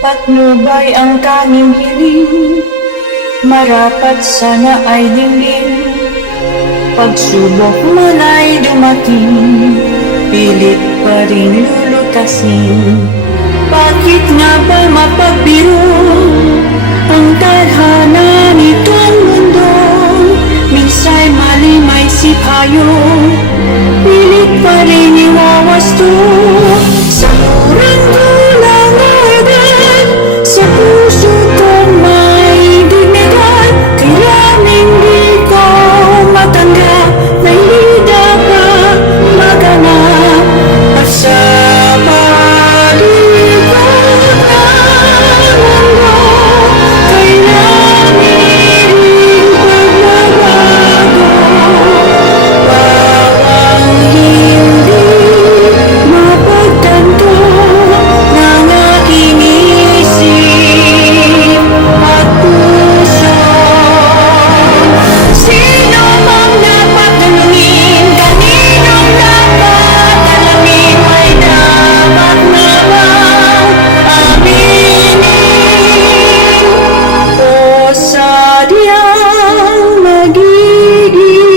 Patnubay ang tanging hiling, marapat sana ay dinggin. Pagsubok man ay dumating, pilit pa rin lulutasin. Bakit nga ba mapagbiro ang tadhana nitong mundo? Minsa'y mali may sipayo, pilit pa rin iwawasto. Sa murang gulang agad, sa puso kong may dignidad. Tiraning di ko matanggap na hindi dapat maganap. At sa palikod ng mundo, kailangan rin pagbabago. Bawang hindi mapagtanto ng aking isip at puso. Sino mang dapat tanungin, kaninong dapat alamin, may dapat na bang aminin o sadyang magiging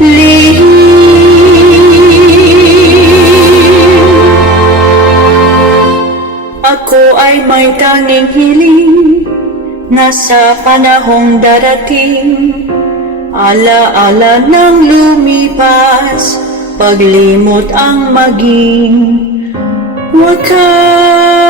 lihim? Ako ay may tanging hiling na sa panahong darating, alaala ng lumipas, paglimot ang maging wakas.